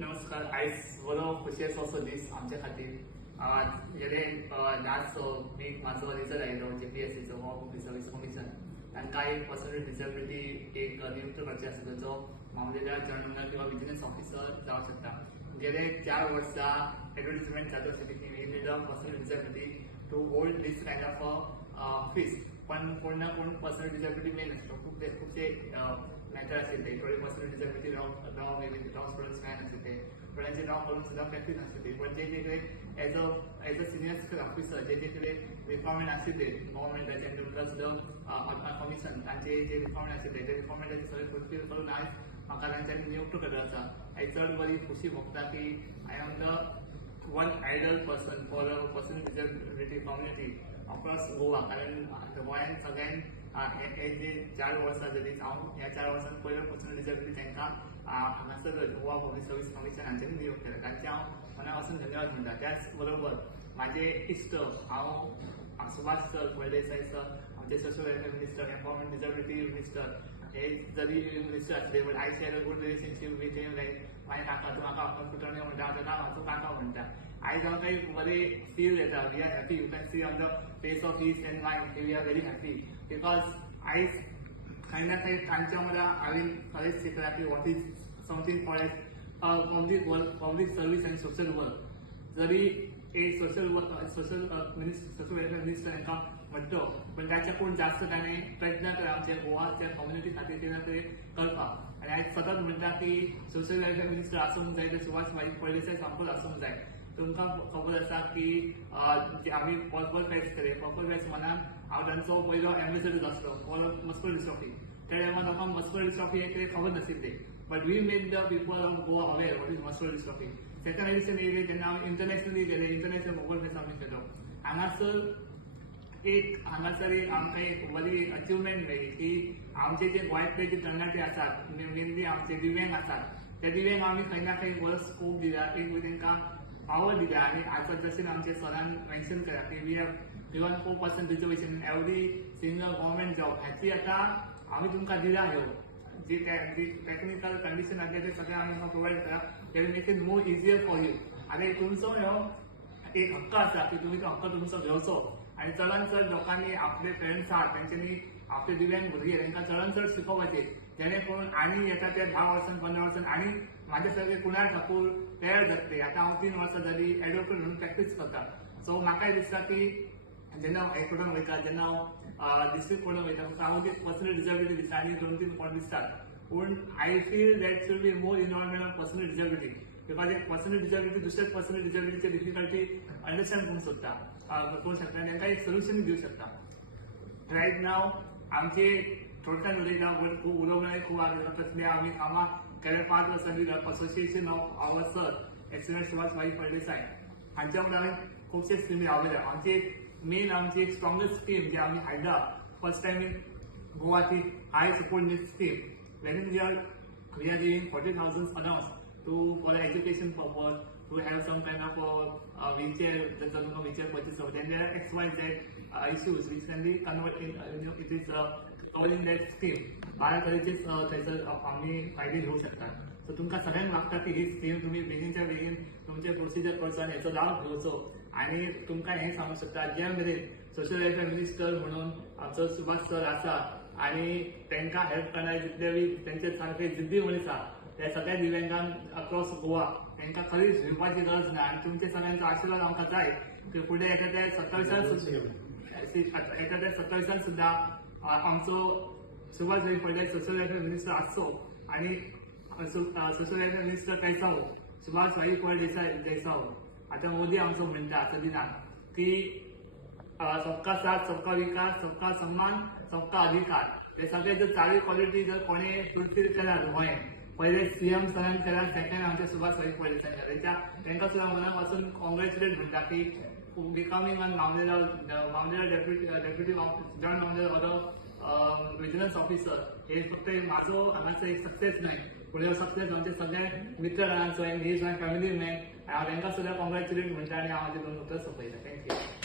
नमस्कार. आयज बरो खुशयेचो असो दीस आमचे खातीर गेले लास्ट वीक म्हाजो रिजल्ट आयलो JPSCचो हो पब्लीक सर्वीस कमिशन. तांकां एक पर्सनल डिसेबिलिटी एक नियुक्त करचे आसलो जो मामलेदार जनरल किंवा विजिलन्स ऑफिसर जावंक शकता. गेले 4 वर्सां एडवर्टिजमेंट चालू आशिल्ली की we need a personal disability to hold these kind of office. पण कोण ना कोण पर्सनल डिसेबिलिटी मेन आसलो. खुबशे मॅटर आशिल्ले. थोडे personal disability now may be students man आशिल्ले, थोड्यांचे नाव करून सुद्दां प्रॅक्टीस आशिल्ली. पण जे कडेन as a senior school officer जे कडेन रिक्वायरमेंट आशिल्ले गव्हर्मेंटाचे in terms of the commission तांचे जे रिक्वायरमेंट आशिल्ले ते रिक्वायरमेंटाचे सगळे फुलफील करून आयज म्हाका तांच्यांनी नियुक्त केल्लो आसा. हांव चड बरी खुशी भोगता की I am the one ideal person for a person with disability community across Goa. कारण गोंयांत सगळ्यांक हे जे 4 वर्सां जाली हांव ह्या 4 वर्सांत पयलो पर्सनल डिसेबिलिटी तांकां हांगासर गोवा पब्लीक सर्वीस कमिशन हांच्यानी नियुक्त केला. तांचे हांव मना पासून धन्यवाद म्हणटा. त्याच बरोबर म्हाजे इश्ट हांव सुभाष सर फळदेसाय सर आमचे social welfare minister, empowerment disability minister हे जरी मिनिस्टर आसले but I share a good relationship with him. Like माझे काका तूं म्हाका हाका फुटोवणी म्हणटा हांव ताका म्हाजो काका म्हणटा. आयज आमकां एक बरें फील येता. We are happy. You can see on the face of his and mind we are very happy because आयज काही ना काही तांच्या वांगडा हांवें खरेंच शिकला की what is something for public work, public service end social work. जरी एक सोशल वेलफेअर मिनिस्टर हांकां म्हणतो पण त्याच्याकून जास्त ताणें प्रयत्न केला आमच्या गोवाच्या कम्युनिटी खातीर कितें तरी करपाक. आनी हांवें सतत म्हणटा की सोशल वेलफेअर मिनिस्टर आसूंक जाय ते सुभाष भाई फळदेसाय सामकोच आसूंक जाय. तुमकां खबर आसा की आमी पर्पल पॅच केले. पर्पल पॅच मनान हांव तांचो पयलो एम्बेसेडर आसलो फॉर मस्कुलर डिस्ट्रॉफी. त्या टायमार लोकांक मस्कुलर डिस्ट्रॉफी हे कितें खबर नाशिल्ले but we made the people of Goa aware what is muscular dystrophy. Second edition येयले तेन्ना हांव इंटरनॅशनली गेले. इंटरनॅशनल पर्पल पॅच आमी केलो. हांगासर एक आमकां एक बरी अचिवमेंट मेळ्ळी की आमचे जे गोंयांतले जे तरणाटे आसात मेनली आमचे दिव्यांग आसात त्या दिव्यांग आमी खंय ना खंय बरो स्कोप दिला, एक तांकां पावर दिला. आनी आतां जशें आमचे सरान मेन्शन केला की we have given 4% reservation in every single government job. हाची आतां आमी तुमकां दिला ह्यो जी टेक्निकल कंडिशन आसले ते सगळे आमी तुमकां प्रोवायड करा. That make it more easier for you. आनी तुमचो ह्यो एक हक्क आसा की तुमी तो हक्क तुमचो घेवचो. आनी चडांत चड लोकांनी आपले पेरंट्स आहात तेंच्यांनी आपले दिव्यांग भुरगे तांकां चडांत चड शिकोवपाचे जेणे करून आनी येता ते 10 वर्सांनी 15 वर्सांनी आनी म्हाजे सगळे कुणाल ठाकूर तयार जातले. आतां हांव 3 वर्सां जाली एडवोकेट म्हणून प्रॅक्टीस करता. सो म्हाकाय दिसता की जेन्ना हाय कोर्टान वयता जेन्ना हांव डिस्ट्रिक्ट कोर्टान वयता तुका हांव ती पर्सनल डिसेबिलिटी दिसता आनी 2-3 कोर्ट दिसतात. पूण I feel that should be more involvement of personal disability because एक पर्सनल डिसेबिलिटी दुसऱ्या पर्सनल डिसेबिलिटीचे डिफिकल्टी अंडरस्टँड करूंक शकता आनी तांकां एक सोल्युशन दिवंक शकता. रायट नाव आमचे थोडक्यान उलयता बट खूब उलोवणारे खूब तसले आमी कामां गेल्या 5 वर्सांनी association of our sir excellent Subhash bhai Phaldesai हांच्या वांगडा हांवें खुबशे स्किमी रावल्या. आमची आमची एक स्ट्रॉंगेस्ट स्कीम जी आमी हाडला फर्स्ट टायम इन गोवा ती high support need scheme. When we are giving 40,000 announce for education purpose, to have some kind of wheelchair, जर तुमकां wheelchair purchase होता, then there are XYZ issues which can be converted it is covering that scheme. 12 तरेचे थंयसर आमी फायदे घेवंक शकतात. So तुमकां सगळ्यांक लागता की ही स्कीम तुमी बेगीनच्या बेगीन तुमचे प्रोसिजर करचो आनी हेचो लाभ घेवचो. आनी तुमकां हें सांगूंक शकता ज्या मेरेन सोशल वेलफेअर मिनिस्टर म्हणून आमचो सुभाष सर आसा आनी तांकां हेल्प करणारे जितले बी तेंचे सारके जिद्दी मनीस आसा त्या सगळ्या दिव्यांगांक अक्रॉस गोवा तांकां खरीच भिवपाची गरज ना. आनी तुमचे सगळ्यांचो आशिर्वाद आमकां जाय की फुडें येता त्या 27 सुद्दां आमचो Subhash bhai Phaldesai social welfare minister आसचो आनी social welfare minister कैसाव Subhash bhai Phaldesai जैसाव. आतां मोदी आमचो म्हणटा सदिना की सबका साथ, सबका विकास, सबका सम्मान, सबका अधिकार. हे सगळे जर 4 क्वालिटी जर कोणी फुलफील केल्यात गोंयांत पहिले सीएम सरान केला, सेकंड आमचे सुभाष भाई फळदेसाय केला. तांकां सुद्दां मना पासून कॉंग्रॅच्युलेट म्हणटा की बिकमिंग वन मामलेदार डेप्युटी जॉयंट मामलेदार ऑफ विजिलन्स ऑफिसर हे फक्त म्हाजो हांगासर एक सक्सेस न्हय पूण ह्यो सक्सेस आमचे सगळे मित्रगणांचो and he is my family man. हांव तांकां सुद्दां कॉंग्रॅच्युलेट म्हणटा आनी हांव म्हाजे 2 उतर सोंपयता. थँक्यू.